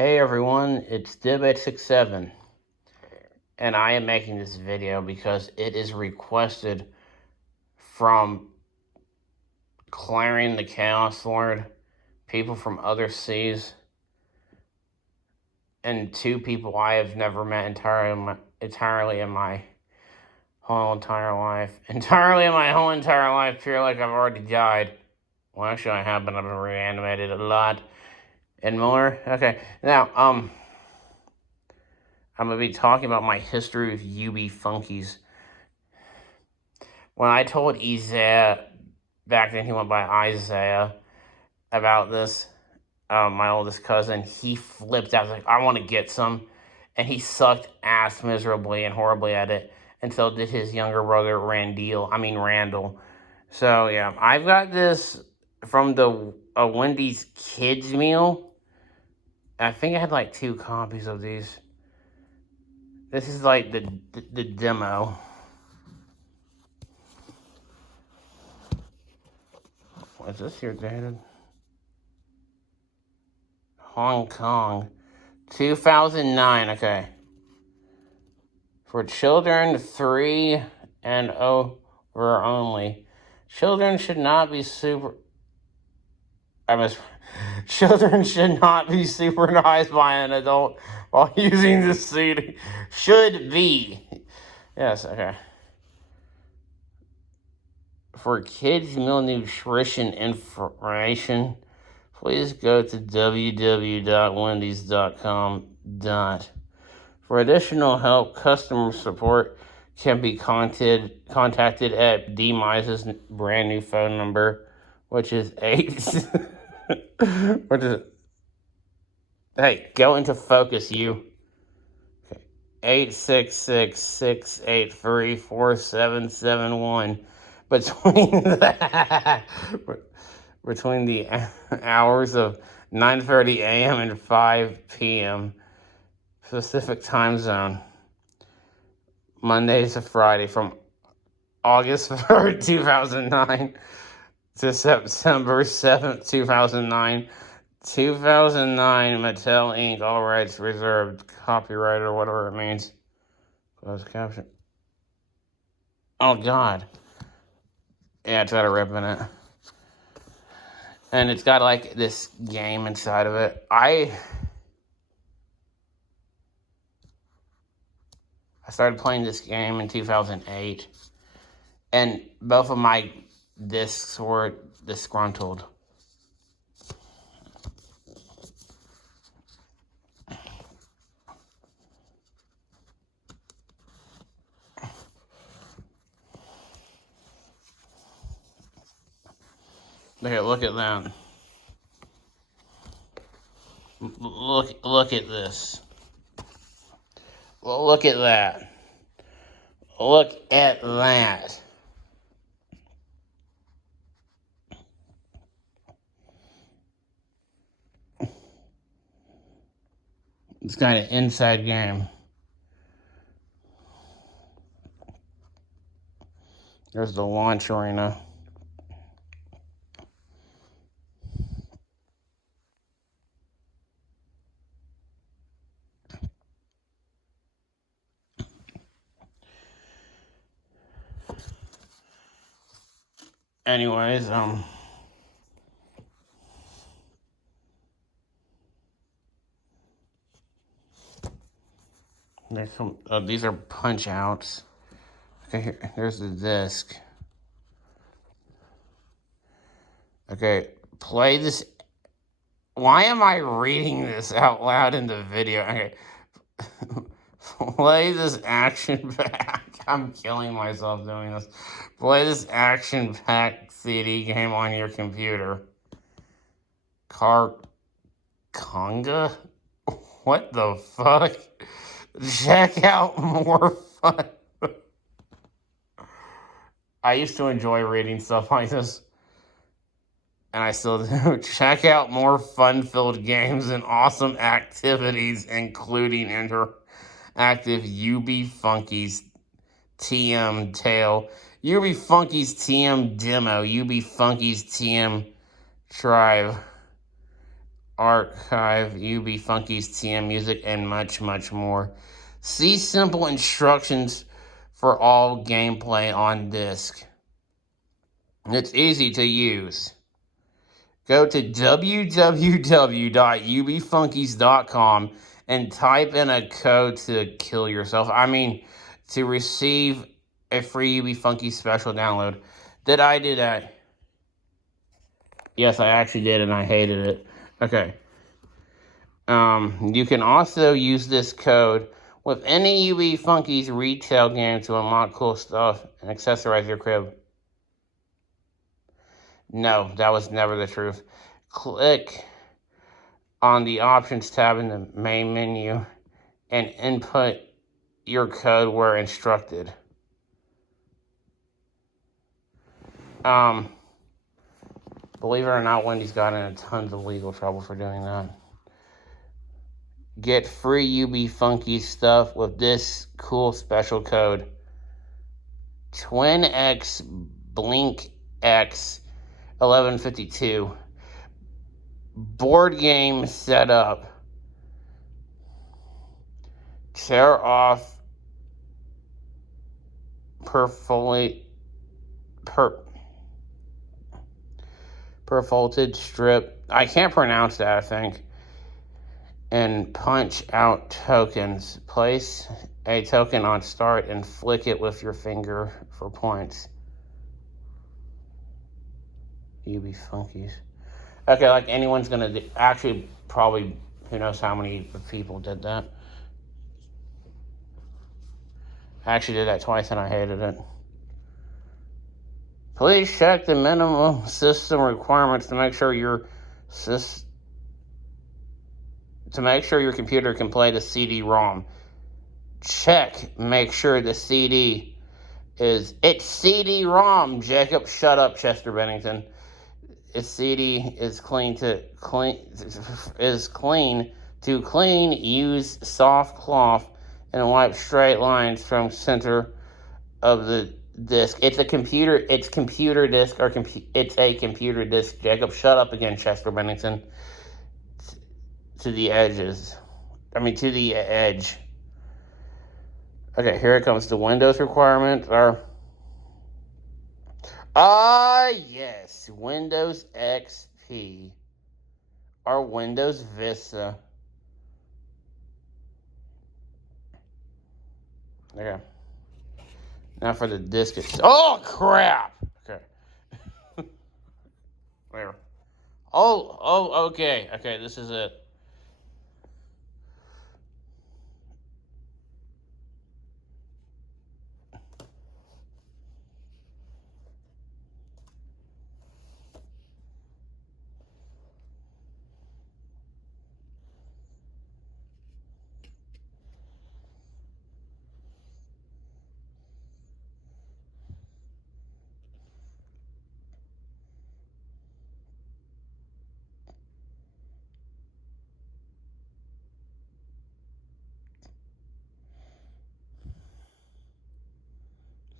Hey everyone, it's Dib867, and I am making this video because it is requested from Ft.Klairon the Chaos Lord, people from other seas, and two people I have never met entirely in my whole entire life. Entirely in my whole entire life, feel like I've already died. Well, actually I have, but I've been reanimated a lot and more. Okay, now, I'm going to be talking about my history with Funkeys. When I told Isaiah, back then he went by Isaiah, about this, my oldest cousin, he flipped out. Like, I want to get some. And he sucked ass miserably and horribly at it. And so did his younger brother, Randall. So, yeah, I've got this from the Wendy's kids meal. I think I had like 2 copies of these. This is like the demo. What is this here dated? Hong Kong, 2009, okay. For children 3 and over only. Children should not be Children should not be supervised by an adult while using the seat. Should be. Yes, okay. For kids' meal nutrition information, please go to www.wendys.com. For additional help, customer support can be contacted at D-Mize's brand new phone number, which is 8... Hey, go into focus, you. 866-683-4771. Between the hours of 9:30 a.m. and 5 p.m. Pacific time zone, Mondays to Friday, from August 3rd, 2009 to September 7th, 2009. 2009, Mattel Inc., all rights reserved, copyright or whatever it means. Close caption. Oh, God. Yeah, it's got a rip in it. And it's got, like, this game inside of it. I started playing this game in 2008. And both of my discs were disgruntled. Here, look at that. Look at this. Look at that. Look at that. It's got an inside game. There's the launch arena. Anyways, there's some, these are punch outs. Okay, here's the disc. Okay, play this. Why am I reading this out loud in the video? Okay, play this action-packed. I'm killing myself doing this. Play this action-packed CD game on your computer. Conga? What the fuck? Check out more fun. I used to enjoy reading stuff like this, and I still do. Check out more fun-filled games and awesome activities, including interactive Funkeys TM Tale, Funkeys TM Demo, Funkeys TM Tribe, archive, UB Funkeys, TM music, and much, much more. See simple instructions for all gameplay on disc. It's easy to use. Go to www.ubfunkeys.com and type in a code to kill yourself. To receive a free UB Funkeys special download. Did I do that? Yes, I actually did, and I hated it. Okay. You can also use this code with any UB Funkeys retail game to unlock cool stuff and accessorize your crib. No, that was never the truth. Click on the Options tab in the main menu and input your code where instructed. Believe it or not, Wendy's got in tons of legal trouble for doing that. Get free UB Funkeys stuff with this cool special code. TwinX Blink X 1152. Board game setup. Tear off perforated strip. I can't pronounce that, I think. And punch out tokens. Place a token on start and flick it with your finger for points. UB Funkeys. Okay, like anyone's gonna do, actually probably, who knows how many people did that. I actually did that twice and I hated it. Please check the minimum system requirements to make sure your computer can play the CD-ROM. Check, make sure the CD is... It's CD-ROM, Jacob. Shut up, Chester Bennington. Its CD is clean. Use soft cloth and wipe straight lines from center of the disc. It's a computer disc it's a computer disc. Jacob, shut up again, Chester Bennington. To the edge. Okay, here it comes. The Windows requirements are... yes, Windows XP or Windows Vista. Okay. Now for the disk. Oh, crap! Okay. Where? Oh, okay. Okay, this is it.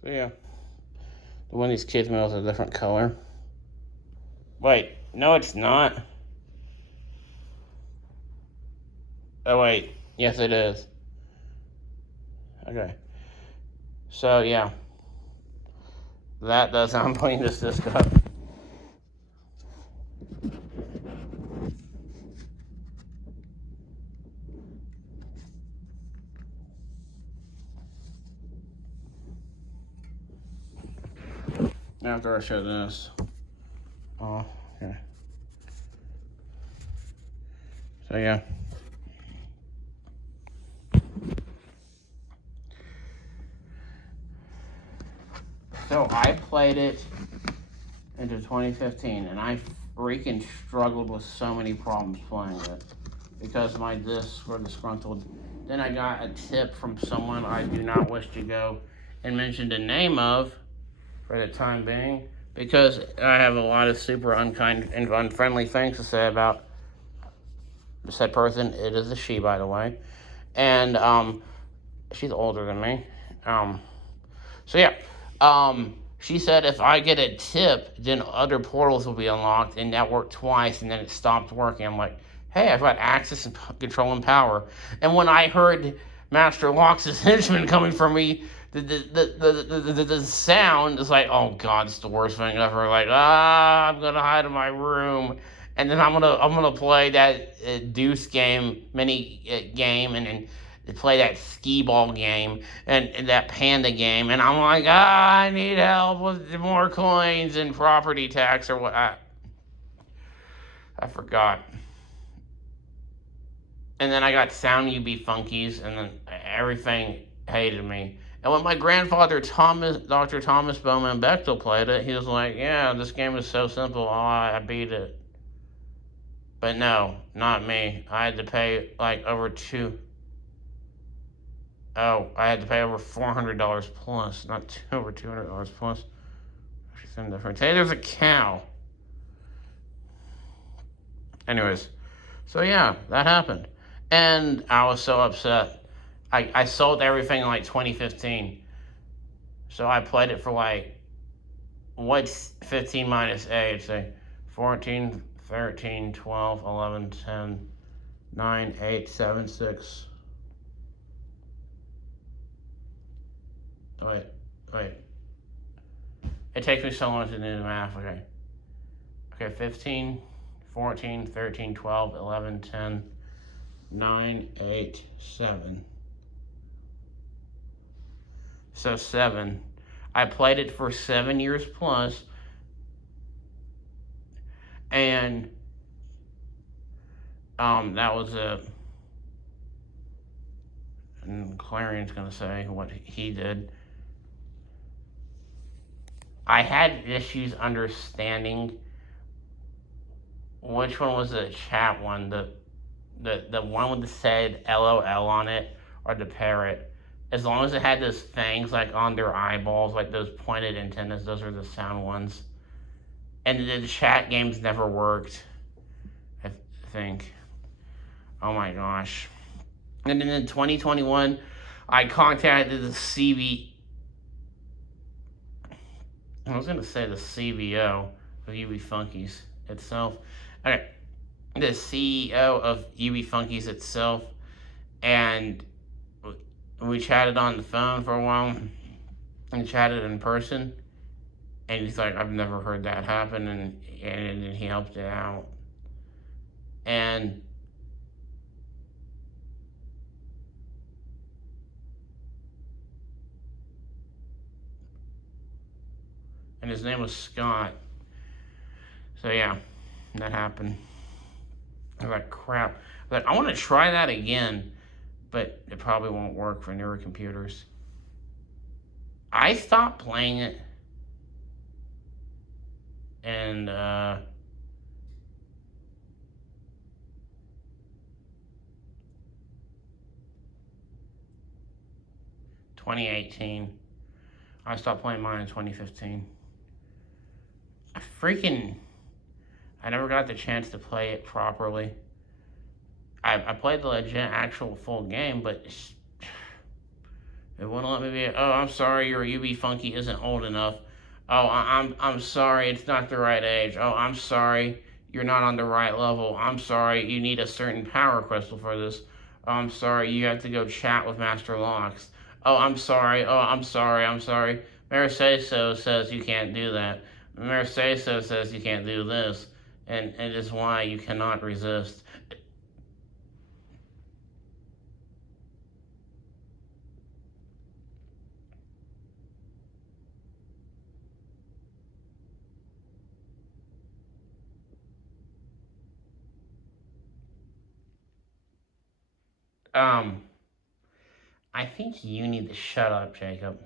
So yeah, the one of these kids' meals is a different color. Wait, no, it's not. Oh wait, yes, it is. Okay. So yeah, that does. I'm putting this disc up. After I show this. Oh, okay. So yeah. So I played it into 2015, and I freaking struggled with so many problems playing it because my discs were disgruntled. Then I got a tip from someone I do not wish to go and mention the name of for the time being, because I have a lot of super unkind and unfriendly things to say about said person. It is a she, by the way, and she's older than me. So yeah, she said if I get a tip, then other portals will be unlocked, and that worked twice, and then it stopped working. I'm like, hey, I've got access and control and power. And when I heard Master Locke's henchman coming for me, the sound is like, oh god, it's the worst thing ever. Like, I'm gonna hide in my room, and then I'm gonna play that Deuce game, mini game, and then play that skee ball game and that panda game, and I'm like, I need help with more coins and property tax or what. I forgot. And then I got Sound UB Funkeys, and then everything hated me. And when my grandfather Dr. Thomas Bowman Bechtel played it, he was like, "Yeah, this game is so simple. Oh, I beat it." But no, not me. I had to pay like over two. Oh, I had to pay over $400 plus, not over $200 plus. Some difference. Hey, there's a cow. Anyways, so yeah, that happened. And I was so upset. I sold everything in like 2015. So I played it for like, what's 15 minus A? It's like 14, 13, 12, 11, 10, 9, 8, 7, 6. Wait. It takes me so long to do the math. Okay, 15, 14, 13, 12, 11, 10, 9, 8, 7. So 7. I played it for 7 years plus, and that was a. And Clarion's gonna say what he did. I had issues understanding which one was the chat one, the one with the said LOL on it, or the parrot. As long as it had those things like on their eyeballs, like those pointed antennas, those are the sound ones. And the chat games never worked, I think. Oh my gosh. And then in 2021, I contacted the I was gonna say the CBO of UB Funkeys itself. Okay, the CEO of UB Funkeys itself, and we chatted on the phone for a while, and chatted in person. And he's like, I've never heard that happen, and he helped it out. And his name was Scott. So yeah, that happened. I was like, crap. But I want to try that again, but it probably won't work for newer computers. I stopped playing it, and 2018. I stopped playing mine in 2015. I never got the chance to play it properly. I played the legit actual full game, but it wouldn't let me be. Oh, I'm sorry, your UB Funky isn't old enough. Oh, I'm sorry, it's not the right age. Oh, I'm sorry, you're not on the right level. I'm sorry, you need a certain power crystal for this. Oh, I'm sorry, you have to go chat with Master Locks. Oh, I'm sorry. Oh, I'm sorry. Mercedes says you can't do that. Mercedes says you can't do this. And it is why you cannot resist. I think you need to shut up, Jacob.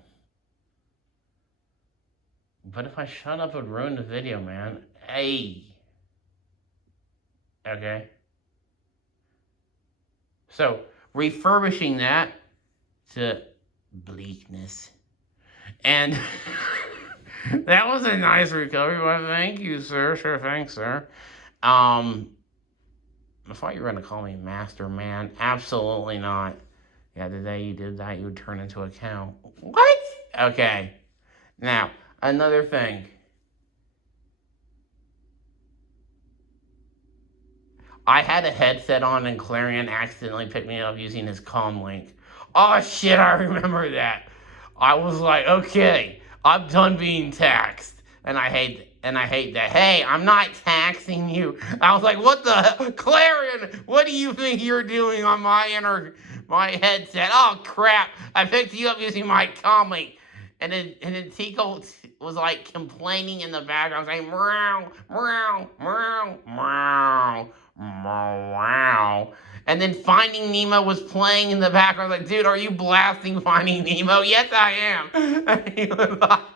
But if I shut up, it would ruin the video, man. Hey. Okay. So, refurbishing that to bleakness. And that was a nice recovery. Well, thank you, sir. Sure, thanks, sir. I thought you were going to call me Master Man. Absolutely not. Yeah, the day you did that, you would turn into a cow. What? Okay. Now, another thing. I had a headset on and Klairon accidentally picked me up using his comm link. Oh shit, I remember that. I was like, okay, I'm done being taxed. And I hate that. Hey, I'm not taxing you. I was like, what the Klairon, what do you think you're doing on my headset? Oh crap. I picked you up using my comm link. And then Tico was like complaining in the background, saying meow, meow, meow, meow, meow. And then Finding Nemo was playing in the background. I was like, dude, are you blasting Finding Nemo? Yes, I am.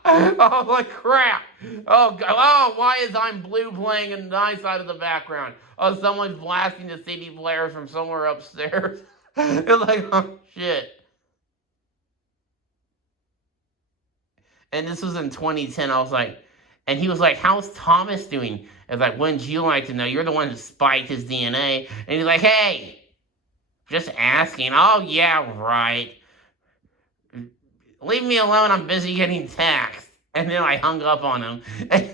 I was like, crap. Oh, God. Oh, why is I'm Blue playing in my side of the background? Oh, someone's blasting the CD players from somewhere upstairs. It's like, oh, shit. And this was in 2010. I was like, and he was like, how's Thomas doing? I was like, wouldn't you like to know? You're the one who spiked his DNA. And he's like, hey, just asking. Oh, yeah, right. Leave me alone. I'm busy getting taxed. And then I hung up on him. And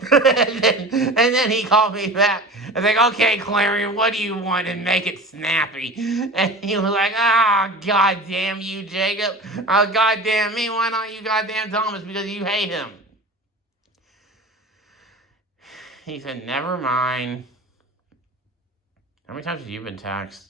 then he called me back. I was like, okay, Klairon, what do you want? And make it snappy. And he was like, ah, goddamn you, Jacob. Oh, goddamn me. Why not you goddamn Thomas? Because you hate him. He said, never mind. How many times have you been taxed?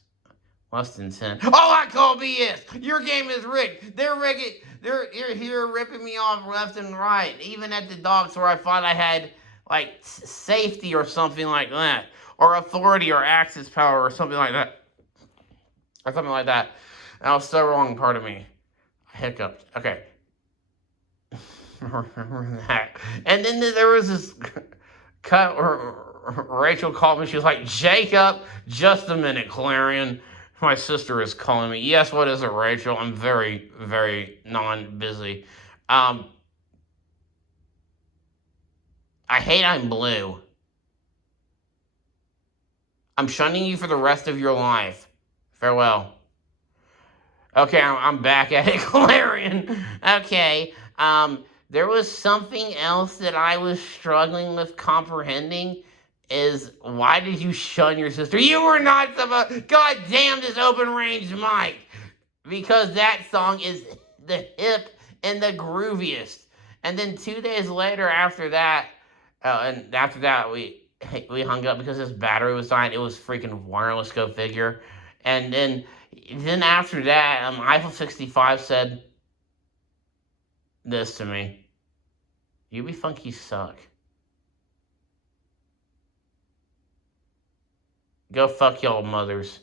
Less than 10. Oh, I call BS. Your game is rigged. They're rigging. They're here ripping me off left and right. Even at the docks where I thought I had like safety or something like that, or authority or access power or something like that, And I was so wrong. Part of me. I hiccuped. Okay. Remember that. And then there was this cut where Rachel called me. She was like, Jacob, just a minute, Klairon. My sister is calling me. Yes, what is it, Rachel? I'm very, very non-busy. I hate I'm Blue. I'm shunning you for the rest of your life. Farewell. Okay, I'm back at it, Klairon. Okay, there was something else that I was struggling with comprehending. Is why did you shun your sister? You were not supposed. God damn this open range mic, because that song is the hip and the grooviest. And then 2 days later, after that, we hung up because his battery was dying. It was freaking wireless. Go figure. And then after that, Eiffel 65 said this to me: "You be funky suck. Go fuck y'all mothers."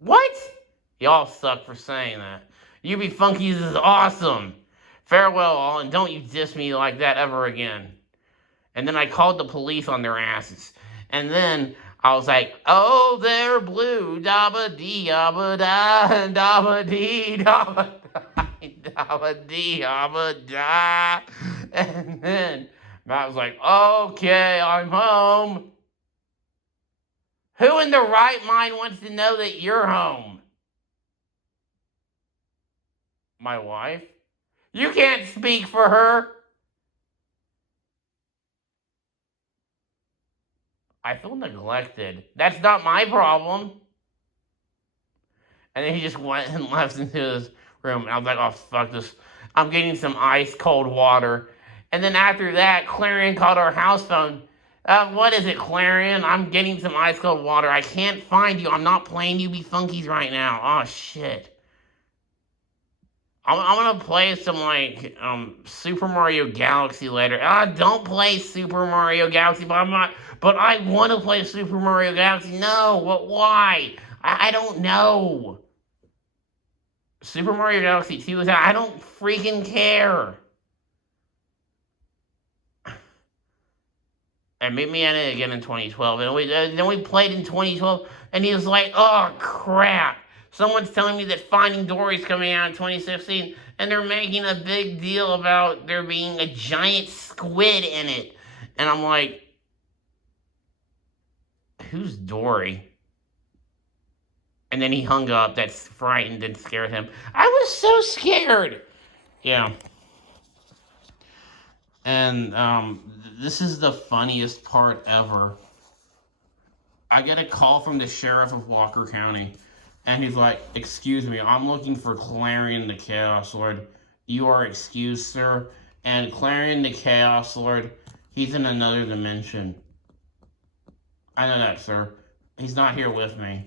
What? Y'all suck for saying that. You be funkies is awesome. Farewell all, and don't you diss me like that ever again. And then I called the police on their asses. And then I was like, oh, they're blue, dabba dee, dabba da, dabba dee, dabba da, dabba dee, dabba da. And then Matt was like, okay, I'm home. Who in their right mind wants to know that you're home? My wife? You can't speak for her. I feel neglected. That's not my problem. And then he just went and left into his room. And I was like, oh, fuck this. I'm getting some ice cold water. And then after that, Klairon called our house phone. What is it, Klairon? I'm getting some ice cold water. I can't find you. I'm not playing You Be Funkies right now. Oh, shit. I'm gonna play some, like, Super Mario Galaxy later. Don't play Super Mario Galaxy, but I want to play Super Mario Galaxy. No, why? I don't know. Super Mario Galaxy 2 is out. I don't freaking care. And meet me at it again in 2012. And then we played in 2012, and he was like, oh, crap. Someone's telling me that Finding Dory's coming out in 2016, and they're making a big deal about there being a giant squid in it. And I'm like, who's Dory? And then he hung up. That's frightened and scared him. I was so scared. Yeah. And this is the funniest part ever. I get a call from the sheriff of Walker County, and he's like, "Excuse me, I'm looking for Klairon the Chaos Lord. You are excused, sir." And Klairon the Chaos Lord, he's in another dimension. I know that, sir. He's not here with me.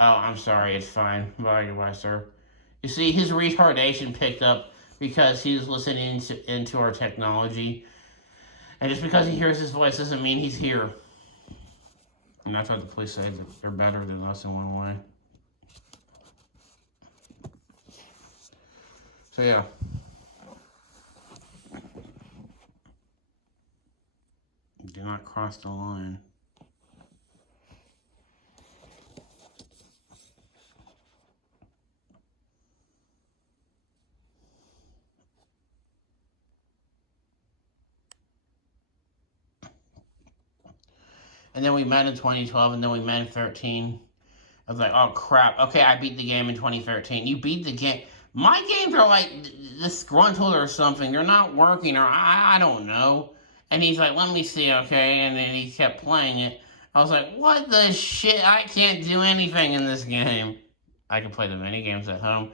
Oh, I'm sorry. It's fine. Bye, goodbye, sir. You see, his retardation picked up because he was listening into our technology. And just because he hears his voice doesn't mean he's here. And that's what the police say, that they're better than us in one way. So, yeah. Do not cross the line. And then we met in 2012, and then we met in 13. I was like, oh crap. Okay, I beat the game in 2013. You beat the game. My games are like disgruntled or something. They're not working, or I don't know. And he's like, let me see, okay? And then he kept playing it. I was like, what the shit? I can't do anything in this game. I can play the mini games at home.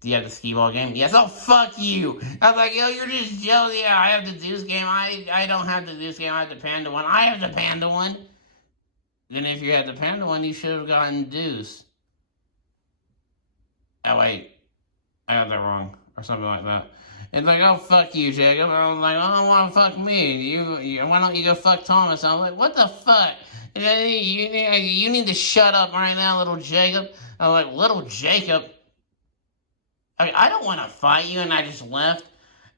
Do you have the skee ball game? Yes. Oh, fuck you. I was like, yo, you're just jealous. Yeah, I have the Deuce game. I don't have the Deuce game. I have the Panda one. I have the Panda one. Then if you had the Panda one, you should have gotten Deuce. Oh, wait. I got that wrong. Or something like that. It's like, oh, fuck you, Jacob. And I was like, I don't want to fuck me. Why don't you go fuck Thomas? I was like, what the fuck? You need to shut up right now, little Jacob. I was like, little Jacob? I mean, I don't want to fight you, and I just left.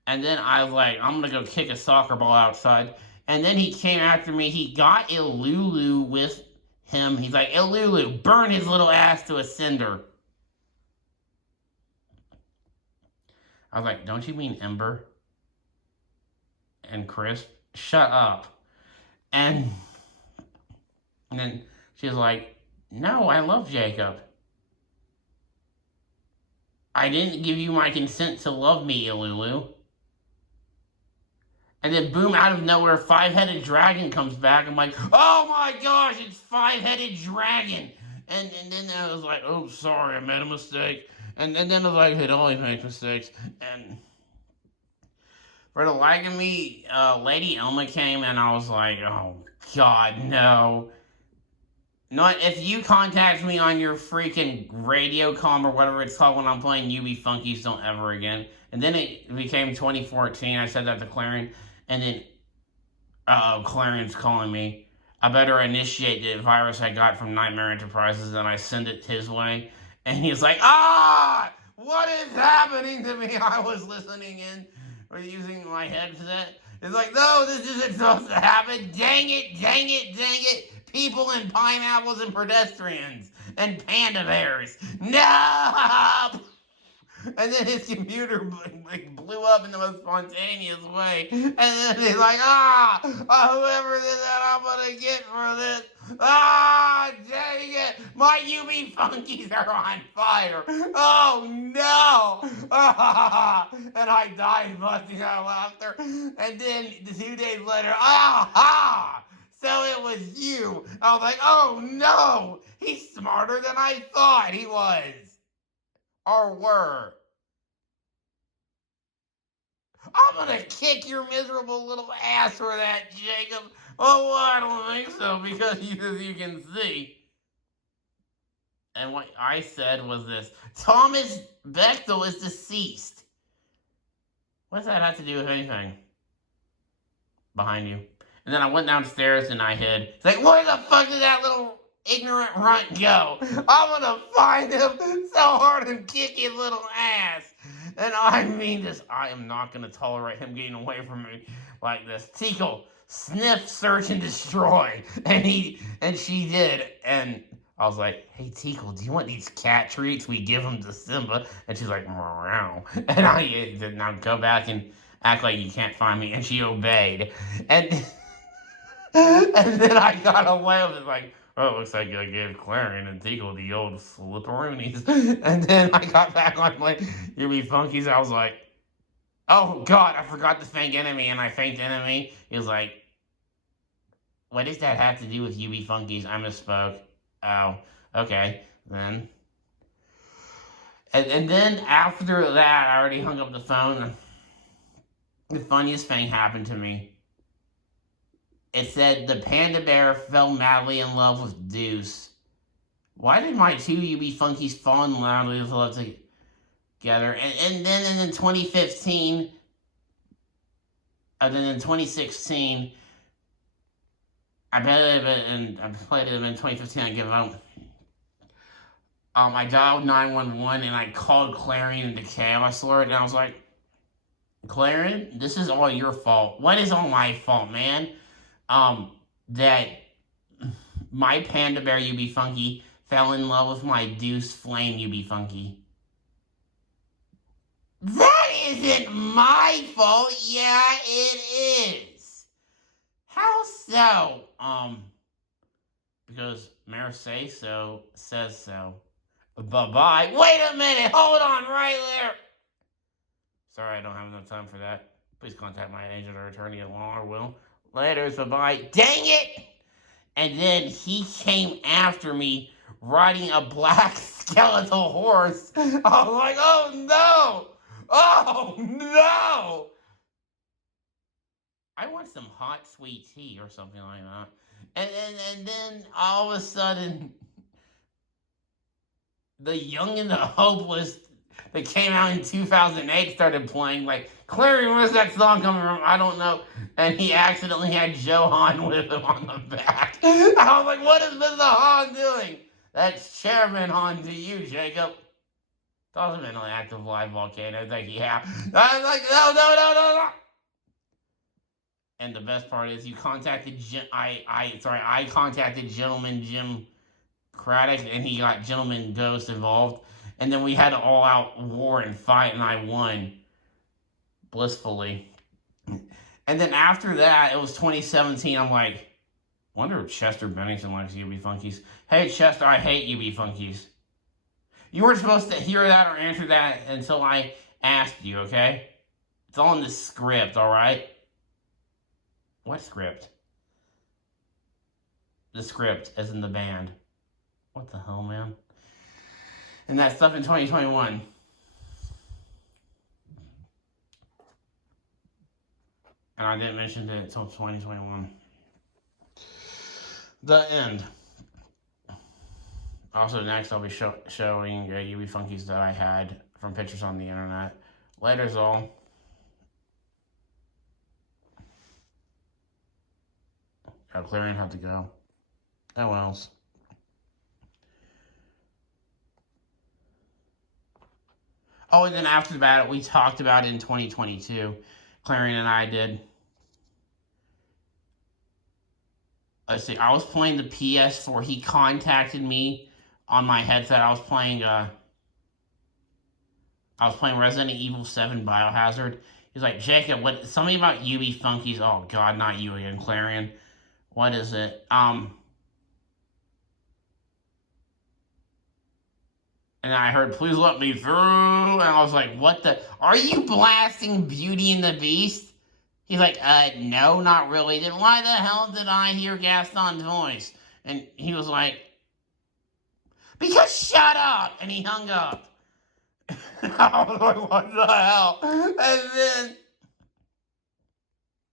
And then I was like, I'm going to go kick a soccer ball outside. And then he came after me. He got Ilulu with him. He's like, Ilulu, burn his little ass to a cinder. I was like, don't you mean Ember? And Crisp? Shut up. And then she was like, no, I love Jacob. I didn't give you my consent to love me, Ilulu. And then boom, out of nowhere, Five-Headed Dragon comes back. I'm like, oh my gosh, it's Five-Headed Dragon. And then I was like, oh, sorry, I made a mistake. And then I was like, it always makes mistakes. And for the life of me, Lady Elma came, and I was like, oh, God, no. Not if you contact me on your freaking radio comm or whatever it's called when I'm playing UB Funkeys, don't ever again. And then it became 2014. I said that to Klairon. And then, Klairon's calling me. I better initiate the virus I got from Nightmare Enterprises, and I send it his way. And he's like, what is happening to me? I was listening in or using my headset. It's like, no, this isn't supposed to happen. Dang it, dang it, dang it. People and pineapples and pedestrians and panda bears. No! And then his computer blew up in the most spontaneous way. And then he's like, whoever did that, I'm going to get for this. Dang it. My UB Funkeys are on fire. Oh, no. And I died busting out of laughter. And then 2 days later, so it was you. I was like, oh, no. He's smarter than I thought he was. Or were. I'm gonna kick your miserable little ass for that, Jacob. Oh, I don't think so, because you can see. And what I said was this. Thomas Bechtel is deceased. What does that have to do with anything? Behind you. And then I went downstairs and I hid. It's like, where the fuck did that little ignorant runt go? I'm gonna find him so hard and kick his little ass. And I mean this, I am not gonna tolerate him getting away from me like this. Tico, sniff, search, and destroy. And she did. And I was like, hey Tico, do you want these cat treats? We give them to Simba. And she's like, meow. And I did now go back and act like you can't find me. And she obeyed. And then I got away with it like, oh, it looks like I gave Klairon and Tico the old slipperoonies. And then I got back on like, you be Funkeys. I was like, oh God, I forgot to thank enemy. And I thanked enemy. He was like, What does that have to do with UB Funkeys? I misspoke. Oh, okay. Then. And then after that, I already hung up the phone. The funniest thing happened to me. It said the panda bear fell madly in love with Deuce. Why did my two UB Funkeys fall in madly in love together? And then in 2015, and then in 2016, I played it in 2015. I give up. I dialed 911 and I called Klairon the Chaos Lord, and I was like, Klairon, this is all your fault. What is all my fault, man? That my panda bear UB Funky fell in love with my Deuce Flame UB Funky. That isn't my fault. Yeah, it is. How so? Because Mayor Say So says so. Bye-bye. Wait a minute. Hold on right there. Sorry, I don't have enough time for that. Please contact my agent or attorney at law or will. Later, bye-bye. Dang it! And then he came after me riding a black skeletal horse. I was like, oh no! Oh no! I want some hot sweet tea or something like that. And then all of a sudden, the Young and the Hopeless that came out in 2008 started playing. Like, Clary, where's that song coming from? I don't know. And he accidentally had Johan with him on the back. I was like, what is Mr. Han doing? That's Chairman Han to you, Jacob. Doesn't been an active live volcano. Thank you, yeah. I was like, no. And the best part is, I contacted Gentleman Jim Craddock, and he got Gentleman Ghost involved. And then we had an all-out war and fight, and I won. Blissfully. And then after that, it was 2017, I'm like, wonder if Chester Bennington likes UB Funkeys. Hey, Chester, I hate UB Funkeys. You weren't supposed to hear that or answer that until I asked you, okay? It's all in the script, alright? What script? The script, as in the band. What the hell, man? And that stuff in 2021. And I didn't mention it until 2021. The end. Also, next I'll be showing UB Funkeys that I had from pictures on the internet. Later's all. Klairon had to go. Oh wells. Oh, and then after that, we talked about it in 2022. Klairon and I did. Let's see. I was playing the PS4. He contacted me on my headset. I was playing Resident Evil 7 Biohazard. He's like, Jacob, what? Something about UB Funkeys. Oh God, not you again, Klairon. What is it? And I heard, please let me through. And I was like, what the? Are you blasting Beauty and the Beast? He's like, no, not really. Then why the hell did I hear Gaston's voice? And he was like, because shut up. And he hung up. I was like, what the hell? And then,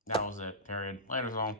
that was it, period. Later's on.